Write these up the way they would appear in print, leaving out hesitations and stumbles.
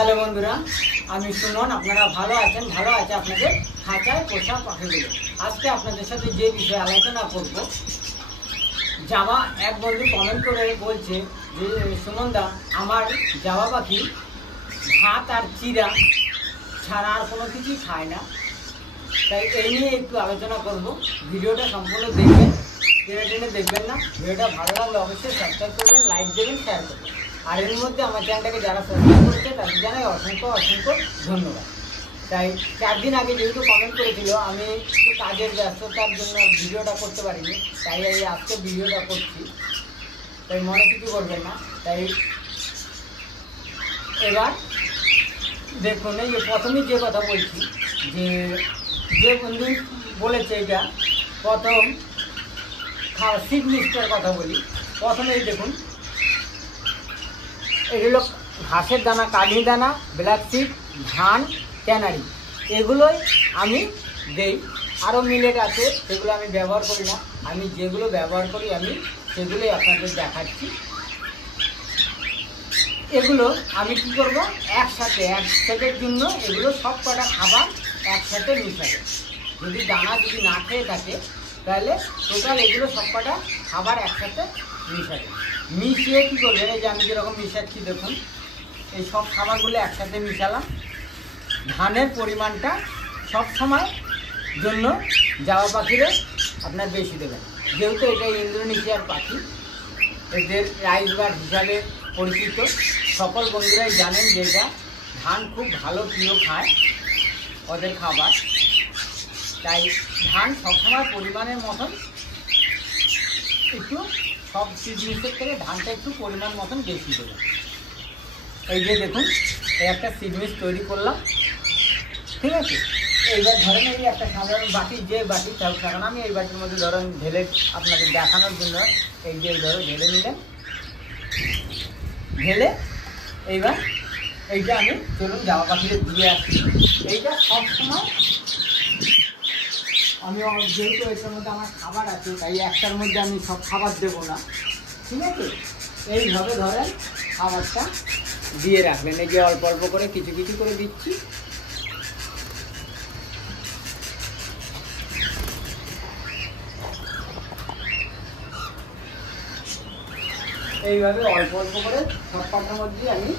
Hello বন্ধুরা, আমি সুমন। আপনারা ভালো আছেন? ভালো আছে আপনাদের খাঁচায় পোষা পাখিগুলো। আজকে আপনাদের সাথে যে বিষয়ে আলোচনা করব, জাবা এক বন্ধু কমেন্ট করে বলছে যে সুমনদা, আমার জাবা পাখি ভাত আর চিরা ছাড়া আর কোনো কিছুই খায় না। তাই এই নিয়ে একটু আলোচনা করব। ভিডিওটা সম্পূর্ণ দেখবেন, টেনে টেনে দেখবেন না। ভিডিওটা ভালো লাগলে অবশ্যই সাবস্ক্রাইব করবেন, লাইক দেবেন, শেয়ার করবেন। আর এর মধ্যে আমার চ্যানেলটাকে যারা সাবস্ক্রাইব করেছে তাদের জানাই অসংখ্য অসংখ্য ধন্যবাদ। তাই 4 দিন আগে যেহেতু কমেন্ট করেছিল, আমি একটু কাজের ব্যস্ততার জন্য ভিডিওটা করতে পারিনি, তাই এই আজকে ভিডিওটা করছি। তাই মনে কিছু করবেন না। তাই এবার দেখুন, এই যে প্রথমেই যে কথা বলছি, যে বন্ধু বলেছে এটা প্রথম সিড মিক্সটার কথা বলি। প্রথমেই দেখুন, এগুলো ঘাসের দানা, কাঠি দানা, ব্ল্যাক সিড, ধান, ক্যানারি, এগুলোই আমি দেই। আরও মিলেট আছে, সেগুলো আমি ব্যবহার করি না। আমি যেগুলো ব্যবহার করি আমি সেগুলোই আপনাদের দেখাচ্ছি। এগুলো আমি কি করব, একসাথে এক সেটের জন্য এগুলো সব কটা খাবার একসাথে মিশাবো। যদি দানা যদি না খেয়ে থাকে তাহলে টোটাল এগুলো সব কটা খাবার একসাথে মিশাবে। মিশিয়ে কী করবেন, এই যে আমি যেরকম মিশাচ্ছি দেখুন, এই সব খাবারগুলো একসাথে মিশালাম। ধানের পরিমাণটা সব সময় জন্য জাবা পাখিরে আপনার বেশি দেবেন, যেহেতু এটা ইন্দোনেশিয়ার পাখি, এদের রাইস বার্ড হিসাবে পরিচিত। সকল বন্ধুরাই জানেন যে এটা ধান খুব ভালো প্রিয় খায় ওদের খাবার। তাই ধান সবসময় পরিমাণের মতন একটু, সব সিডমিক্সের থেকে ধানটা একটু পরিমাণ মতন বেশি দেবে। এই যে দেখুন, এই একটা সিডমিক্স তৈরি করলাম, ঠিক আছে। এইবার ধরেন এই একটা সাধারণ বাটি, যে বাটি থাকুক না কেন, আমি এই বাটির মধ্যে ধরেন ঢেলে আপনাদের দেখানোর জন্য এই যে ধরো ঢেলে নিলেন। ঢেলে এইবার এইটা আমি চলুন জামা পাখিতে দিয়ে আসছি। এইটা সব সময় আমি, যেহেতু এটার মধ্যে আমার খাবার আছে, তাই একটার মধ্যে আমি সব খাবার দেবো না, ঠিক আছে। এইভাবে ধরেন খাবারটা দিয়ে রাখবেন। এই যে অল্প অল্প করে কিছু কিছু করে দিচ্ছি। এইভাবে অল্প অল্প করে সব পাতার মধ্যে আমি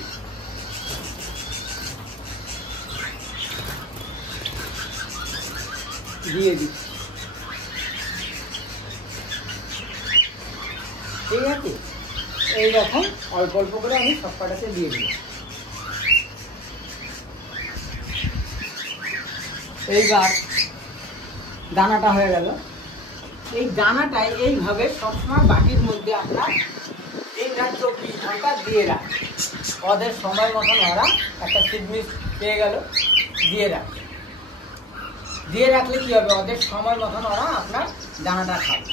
দিয়ে দিচ্ছি, ঠিক আছে। এইরকম অল্প অল্প করে আমি সব পাতাতে দিয়ে দিই। এইবার দানাটা হয়ে গেল। এই দানাটাই এইভাবে সবসময় বাটির মধ্যে আপনার 3-24 ঘন্টা দিয়ে রাখ। ওদের সময় মতন ওরা একটা সিডমিক্স পেয়ে গেল, দিয়ে রাখ। দিয়ে রাখলে কী হবে, ওদের সময় মতন ওরা আপনার দানাটা খাবে।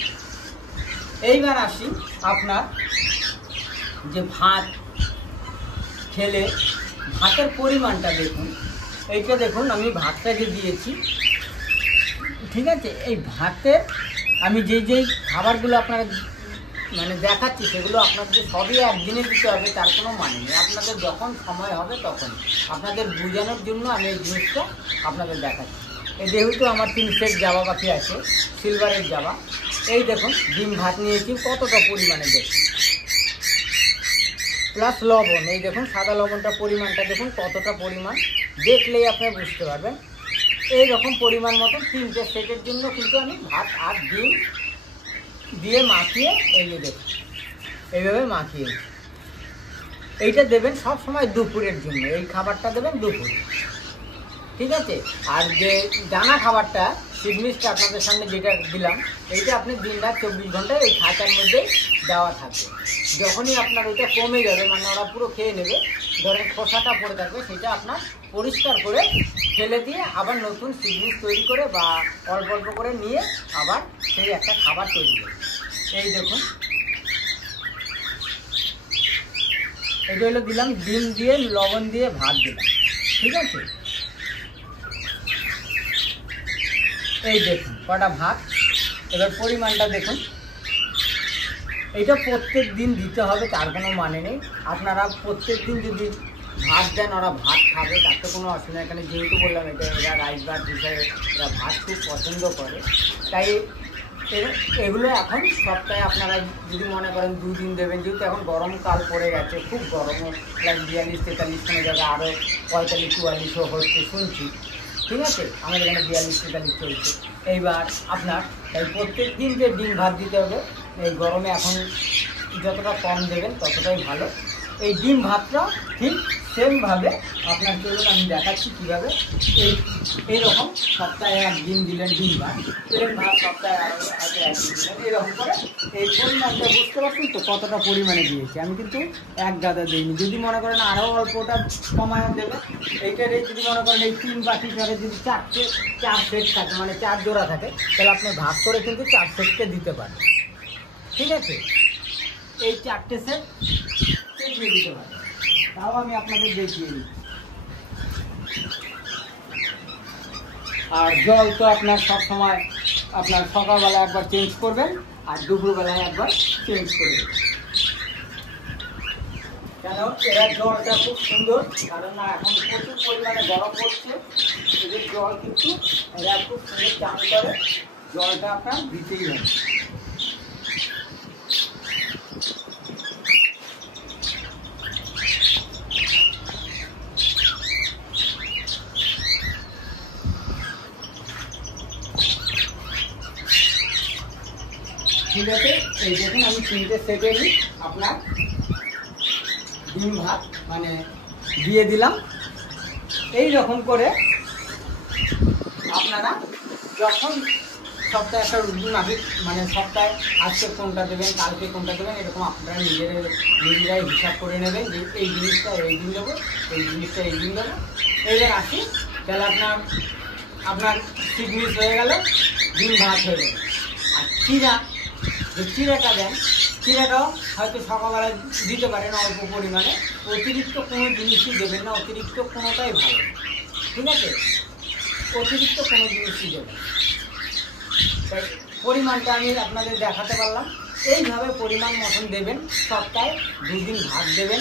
এইবার আসি আপনার যে ভাত খেলে ভাতের পরিমাণটা দেখুন। এইটা দেখুন, আমি ভাতটাকে দিয়েছি, ঠিক আছে। এই ভাতের আমি যেই খাবারগুলো আপনারা মানে দেখাচ্ছি, সেগুলো আপনাদের সবই একদিনে দিতে হবে তার কোনো মানে নেই। আপনাদের যখন সময় হবে তখন আপনাদের বোঝানোর জন্য আমি এই জিনিসটা আপনাদের দেখাচ্ছি। এই যেহেতু আমার 3 সেট জাবা পাখি আছে, সিলভারের জাবা। এই দেখুন, ডিম ভাত নিয়েছি কতটা পরিমাণে দেখুন, প্লাস লবণ। এই দেখুন সাদা লবণটা পরিমাণটা দেখুন কতটা পরিমাণ, দেখলেই আপনি বুঝতে পারবেন। এই রকম পরিমাণ মতন 3টে সেটের জন্য কিন্তু আমি ভাত আর ডিম দিয়ে মাখিয়ে, এই যে দেখুন এইভাবে মাখিয়ে, এইটা দেবেন সব সময় দুপুরের জন্য। এই খাবারটা দেবেন দুপুরে, ঠিক আছে। আর যে দানা খাবারটা সিডমিক্সটা আপনাদের সামনে যেটা দিলাম, এইটা আপনি দিন-রাত 24 ঘন্টায় এই খাঁচার মধ্যে দেওয়া থাকবে। যখনই আপনার ওইটা কমে যাবে, মানে ওরা পুরো খেয়ে নেবে, ধরেন খোসাটা পড়ে থাকবে, সেটা আপনার পরিষ্কার করে ফেলে দিয়ে আবার নতুন সিডমিক্স তৈরি করে বা অল্প অল্প করে নিয়ে আবার সেই একটা খাবার তৈরি করবে। এই দেখুন, এটা হলো দিলাম ডিম দিয়ে, লবণ দিয়ে ভাত দিলাম, ঠিক আছে। এই দেখুন কটা ভাত। এবার পরিমাণটা দেখুন, এটা প্রত্যেক দিন দিতে হবে তার কোনো মানে নেই। আপনারা প্রত্যেক দিন যদি ভাত দেন ওরা ভাত খাবে, তাতে কোনো অসুবিধা। এখানে যেহেতু বললাম এটা এরা রাইস ভাত হিসাবে এরা ভাত খুব পছন্দ করে, তাই এগুলো এখন সপ্তাহে আপনারা যদি মনে করেন 2 দিন দেবেন, যেহেতু এখন গরমকাল পড়ে গেছে, খুব গরম, প্রায় 42-43 কোনো জায়গায় আরও 45-44 হচ্ছে শুনছি। ঠিক আছে, আমাদের এখানে 42-43 চলছে। এইবার আপনার তাই প্রত্যেক দিন যে ডিম ভাত দিতে হবে, এই গরমে এখন যতটা কম দেবেন ততটাই ভালো। এই ডিম ভাতটা ঠিক সেমভাবে আপনার চলুন আমি দেখাচ্ছি কীভাবে। এইরকম সপ্তাহে 1 দিন দিলেন ডিম ভাত, প্লেন ভাত সপ্তাহে হয়তো 1 দিন দিলেন, এরকম করে এই পরিমাণটা বুঝতে পারছেন তো কতটা পরিমাণে দিয়েছি। আমি কিন্তু 1 গাদা দিইনি। যদি মনে করেন আরও অল্পটা কমায় দেবেন, এইটার যদি মনে করেন এই 3 বাটি করে যদি 4 সেট থাকে, মানে 4 জোড়া থাকে, তাহলে আপনি ভাগ করে কিন্তু 4 সেটকে দিতে পারেন। ঠিক আছে, এই 4টে সেট দিয়ে দিতে পারেন। তাও আমি আপনাদের দেখিয়ে দিই। আর জল তো আপনার সবসময় আপনার সকালবেলা একবার চেঞ্জ করবেন আর দুপুরবেলায় একবার চেঞ্জ করে দেবেন। কেন এরা জলটা খুব সুন্দর, কারণ না এখন প্রচুর পরিমাণে গরম পড়ছে, এদের জল কিন্তু এরা খুব সুন্দর চান করে, জলটা আপনার দিতেই হবে। ঠিক আছে, এই দেখুন আমি 3টে সেটেরই আপনার ডিম ভাত মানে দিয়ে দিলাম। এই রকম করে আপনারা যখন সপ্তাহে একটা রুটিন মাফিক, মানে সপ্তাহে আজকে কোনটা দেবেন, কালকে কোনটা দেবেন, এরকম আপনারা নিজেরাই হিসাব করে নেবেন যে এই জিনিসটা এই দিন দেবো, এই জিনিসটা এই দিন দেবো। এইবার আসি, তাহলে আপনার সিগনিস হয়ে গেল, ডিম ভাত হয়ে গেল। আর চিড়াটা দেন, চিড়াটাও হয়তো সকালবেলায় দিতে পারেন অল্প পরিমাণে, অতিরিক্ত কোনো জিনিসই দেবেন না, অতিরিক্ত কোনোটাই ভালো। ঠিক আছে, অতিরিক্ত কোনো জিনিসই দেবেন। তাই পরিমাণটা আমি আপনাদের দেখাতে পারলাম। এইভাবে পরিমাণ মতন দেবেন। সপ্তাহে 2 দিন ভাত দেবেন,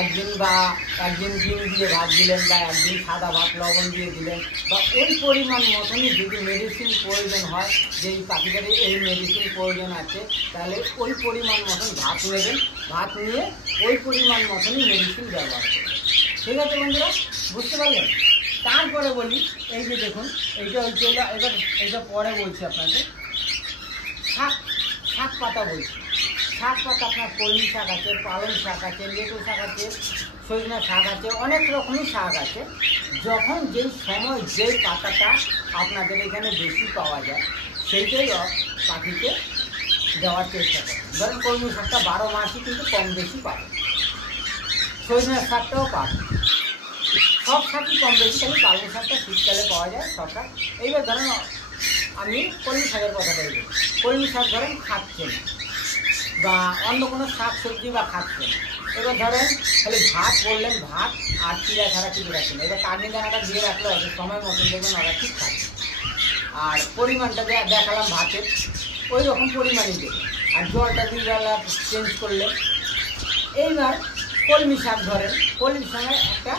একদিন ডিম দিয়ে ভাত দিলেন, বা একদিন সাদা ভাত লবণ দিয়ে দিলেন, বা ওই পরিমাণ মতনই যদি মেডিসিন প্রয়োজন হয়, যে এই পাখিটার এই মেডিসিন প্রয়োজন আছে, তাহলে ওই পরিমাণ মতন ভাত নেবেন, ভাত নিয়ে ওই পরিমাণ মতনই মেডিসিন ব্যবহার করবেন। ঠিক আছে বন্ধুরা, বুঝতে পারলেন? তারপরে বলি, এই যে দেখুন এইটা হচ্ছে, এবার এইটা পরে বলছি আপনাদের। শাক পাতা বলছি, শাক পাতা আপনার কলমি শাক আছে, পালং শাক আছে, লেবু শাক আছে, সজনা শাক আছে, অনেক রকমই শাক আছে। যখন যেই সময় যেই পাতাটা আপনাদের এখানে বেশি পাওয়া যায়, সেইটাই পাখিকে দেওয়ার চেষ্টা করেন। ধরেন কলমি শাকটা 12 মাসই কিন্তু কম বেশি পাবে, সজনা শাকটাও পাবে, সব শাকই কম বেশি, খালি পালং শাকটা শীতকালে পাওয়া যায় সব শাক। এইবার ধরেন আমি কলমি শাকের কথাটাই বলি, কলমি শাক ধরেন খাচ্ছেন, বা অন্য কোনো শাক সবজি বা খাচ্ছেন, এবার ধরেন খালি ভাত বললেন, ভাত আর চিড়া ছাড়া কিছু রাখছেন, এবার কাটনি দানাটা দিয়ে রাখলে হবে, সময় মতন দেখবেন ওরা ঠিক থাকে। আর পরিমাণটা দেখালাম ভাতের, ওই রকম পরিমাণই দেবেন। আর জলটা 2 বেলা চেঞ্জ করলেন। এইবার কলমি শাক ধরেন, কলমি শাকের একটা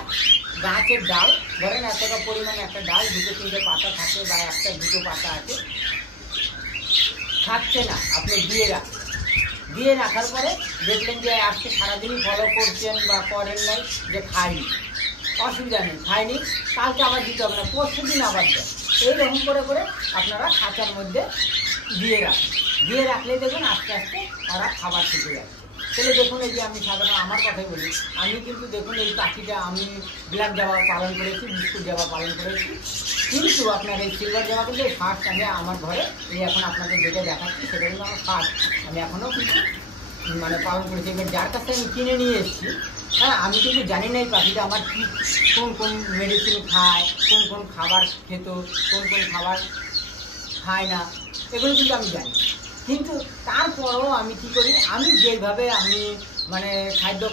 গাছের ডাল ধরেন, এতটা পরিমাণে একটা ডাল, 2-3টে পাতা থাকে, বা 1-2 পাতা আছে, খাচ্ছে না, আপনি দিয়ে রাখার পরে দেখলেন যে আজকে সারাদিনই ফলো করছেন বা করেন নাই, যে খাইনি, অসুবিধা নেই, খাইনি, কালকে আবার দিতে হবে না, পরশু দিন আবার দেন। এইরকম করে আপনারা খাঁচার মধ্যে দিয়ে রাখলেই দেখবেন আস্তে আস্তে ওরা খাবার শিখে যাচ্ছে। তাহলে দেখুন, এই যে আমি সাধারণ আমার কথাই বলি, আমি কিন্তু দেখুন এই পাখিটা আমি ব্ল্যাক জাবা পালন করেছি, বিস্কুট জাবা পালন করেছি, কিন্তু আপনার এই সিলভার জামা কিন্তু এই ফার্স্ট আমি আমার ঘরে এই এখন আপনাদের যেটা দেখাচ্ছি সেটা কিন্তু আমার ফার্স্ট, আমি এখনও কিন্তু মানে পালন করেছি। এবার যার কাছে আমি কিনে নিয়ে এসেছি, হ্যাঁ, আমি কিন্তু জানি না এই পাখিটা আমার কোন মেডিসিন খায়, কোন খাবার খেত, কোন খাবার খায় না, এগুলো কিন্তু আমি জানি। কিন্তু তারপরও আমি কী করি, আমি যেভাবে আমি মানে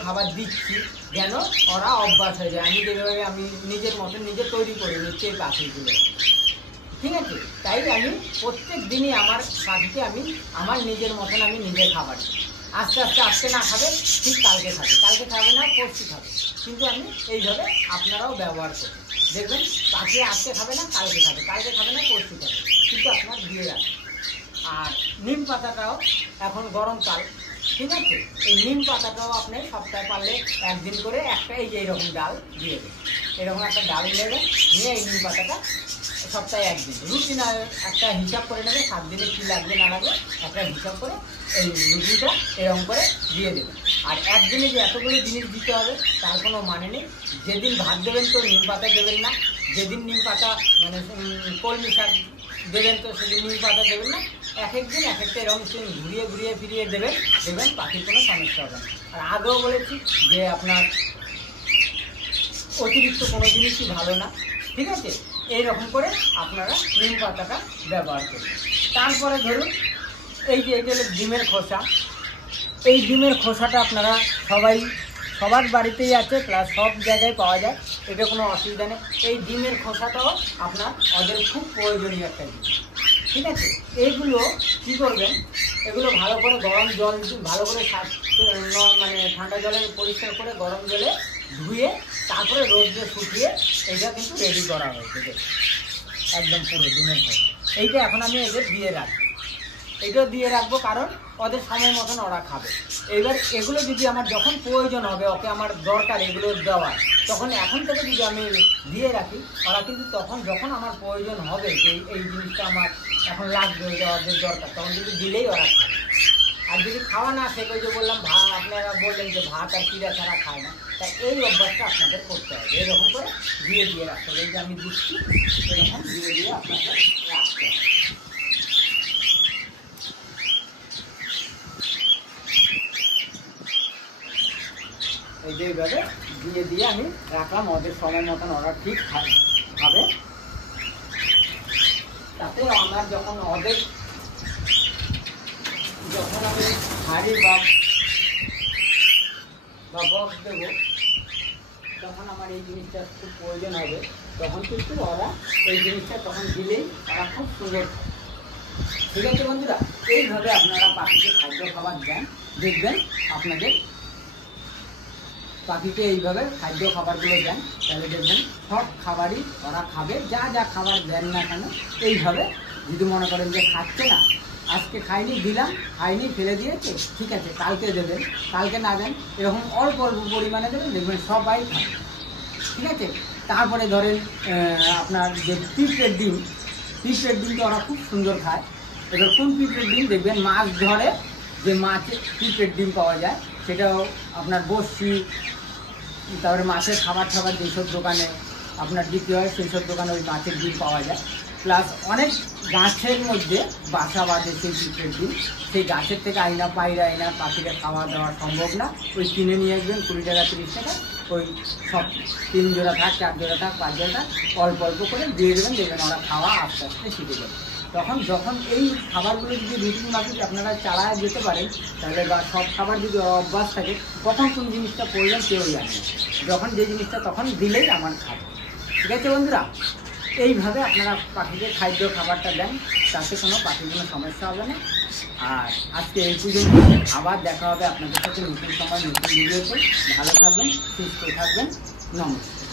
খাবার দিচ্ছি, যেন ওরা অভ্যাস হয়ে যায়, আমি যেভাবে আমি নিজের মতন নিজে তৈরি করে নিচ্ছি এই পাখিগুলো। ঠিক আছে, তাই আমি প্রত্যেক দিনই আমার পাখিকে আমি আমার নিজের মতন আমি নিজে খাবার দিই। আস্তে আস্তে আজকে না খাবে, ঠিক কালকে খাবে, কালকে খাবে না পরশু খাবে। কিন্তু আমি এইভাবে আপনারাও ব্যবহার করুন, দেখবেন পাখি আজকে খাবে না কালকে খাবে, কালকে খাবে না পরশু খাবে, কিন্তু আপনার দিয়ে রাখবে। আর নিম পাতাটাও এখন গরমকাল, ঠিক আছে, এই নিম পাতাটাও আপনি সপ্তাহে পারলে একদিন করে একটা এই যে এইরকম ডাল দিয়ে দেবেন, এরকম একটা ডাল নেবেন, নিয়ে এই নিম পাতাটা সপ্তাহে একদিন রুটিন একটা হিসাব করে নেবে, 7 দিনে কী লাগবে না লাগবে একটা হিসাব করে এই রুটিনটা এরকম করে দিয়ে দেবেন। আর একদিনে যে এতগুলো জিনিস দিতে হবে তার কোনো মানে নেই। যেদিন ভাত দেবেন তো নিম পাতা দেবেন না, যেদিন নিম পাতা মানে কলমি শাক দেবেন তো সেদিন নিম পাতা দেবেন না। এক একদিন এক একটা এরকম ঘুরিয়ে ঘুরিয়ে ফিরিয়ে দেবেন, দেখবেন পাখির কোনো সমস্যা হবে না। আর আগেও বলেছি যে আপনার অতিরিক্ত কোনো জিনিসই ভালো না, ঠিক আছে। এইরকম করে আপনারা নিম পাতাটা ব্যবহার করবেন। তারপরে ধরুন এই যে এটা হলো ডিমের খোসা, এই ডিমের খোসাটা আপনারা সবার বাড়িতেই আছে, প্লাস সব জায়গায় পাওয়া যায়, এটা কোনো অসুবিধা নেই। এই ডিমের খোসাটাও আপনার ওদের খুব প্রয়োজনীয় একটা জিনিস, ঠিক আছে। এইগুলো কী করবেন, এগুলো ভালো করে গরম জল ভালো করে মানে ঠান্ডা জলে পরিষ্কার করে গরম জলে ধুয়ে তারপরে রোদে শুকিয়ে এইটা কিন্তু রেডি করা হয়েছে, একদম পুরো ডিমের খোসা। এইটা এখন আমি এদের দিয়ে রাখবো, এইটাও দিয়ে রাখবো, কারণ ওদের সময় মতন ওরা খাবে। এবার এগুলো যদি আমার যখন প্রয়োজন হবে, ওকে আমার দরকার এগুলো দেওয়ার, তখন এখন থেকে যদি আমি দিয়ে রাখি, ওরা কিন্তু তখন যখন আমার প্রয়োজন হবে যে এই জিনিসটা আমার এখন লাগবে, এটা ওদের দরকার, তখন কিন্তু দিলেই ওরা খাবে। আর যদি খাওয়া না শেখে, যে বললাম আপনারা বললেন যে ভাত আর পিঠা ছাড়া খায় না, তাই এই অভ্যাসটা আপনাদের করতে হবে, এরকম করে দিয়ে দিয়ে রাখতে হবে। এই যে আমি দিচ্ছি এরকম দিয়ে দিয়ে আপনাদের রাখতে হবে। এই যে এইভাবে দিয়ে দিয়ে আমি রাখলাম, ওদের সময় মতন ওরা ঠিক খাবে। তাতে আমার যখন ওদের আমি হাঁড়ি বা বক্স দেবো, তখন আমার এই জিনিসটা খুব প্রয়োজন হবে, তখন কিন্তু ওরা এই জিনিসটা তখন দিলেই ওরা খুব সুন্দর, ঠিক আছে বন্ধুরা। এইভাবে আপনারা পাখিকে খাদ্য খাবার দেন, দেখবেন আপনাদের পাখিকে এইভাবে খাদ্য খাবারগুলো দেন, তাহলে দেখবেন সব খাবারই ওরা খাবে, যা যা খাবার দেন না কেন এইভাবে। যদি মনে করেন যে খাচ্ছে না, আজকে খাইনি দিলাম, খাইনি ফেলে দিয়েছে, ঠিক আছে কালকে দেবেন, কালকে না দেন, এরকম অল্প অল্প পরিমাণে দেবেন, দেখবেন সবাই খাবে, ঠিক আছে। তারপরে ধরেন আপনার যে পিঁপড়ের ডিম তো ওরা খুব সুন্দর খায়। এবার কোন পিঁপড়ের ডিম দেখবেন, মাছ ধরে যে মাছের পিঁপড়ের ডিম পাওয়া যায়, সেটাও আপনার বসি, তারপরে মাছের খাবার যেসব দোকানে আপনার বিক্রি হয় সেই সব দোকানে ওই মাছের ডিম পাওয়া যায়। প্লাস অনেক গাছের মধ্যে বাসা বাঁধে সেই পিঁপড়ের ডিম, সেই গাছের থেকে পায়রা পাখিকে খাওয়া দেওয়া সম্ভব না, ওই কিনে নিয়ে আসবেন 20 টাকা 30 টাকা, ওই সব 3 জোড়া থাক 4 জোড়া থাক 5 জোড়া থাক অল্প অল্প করে দিয়ে দেবেন, দেখবেন ওরা খাওয়া আস্তে আস্তে শিখে যাবে। তখন যখন এই খাবারগুলো যদি রুটিন মাফিক আপনারা চালায় যেতে পারেন, তাহলে বা সব খাবার যদি অভ্যাস থাকে, কখন কোন জিনিসটা প্রয়োজন কেউ জানে না, যখন যে জিনিসটা তখন দিলেই আমার খাবে, ঠিক আছে বন্ধুরা। এইভাবে আপনারা পাখিকে খাদ্য খাবারটা দেন, তাতে কোনো পাখির কোনো সমস্যা হবে না। আর আজকে এই পর্যন্ত, আবার দেখা হবে আপনাদের সাথে নতুন সময় নতুন ভিডিওতে। ভালো থাকবেন, সুস্থ থাকবেন, নমস্কার।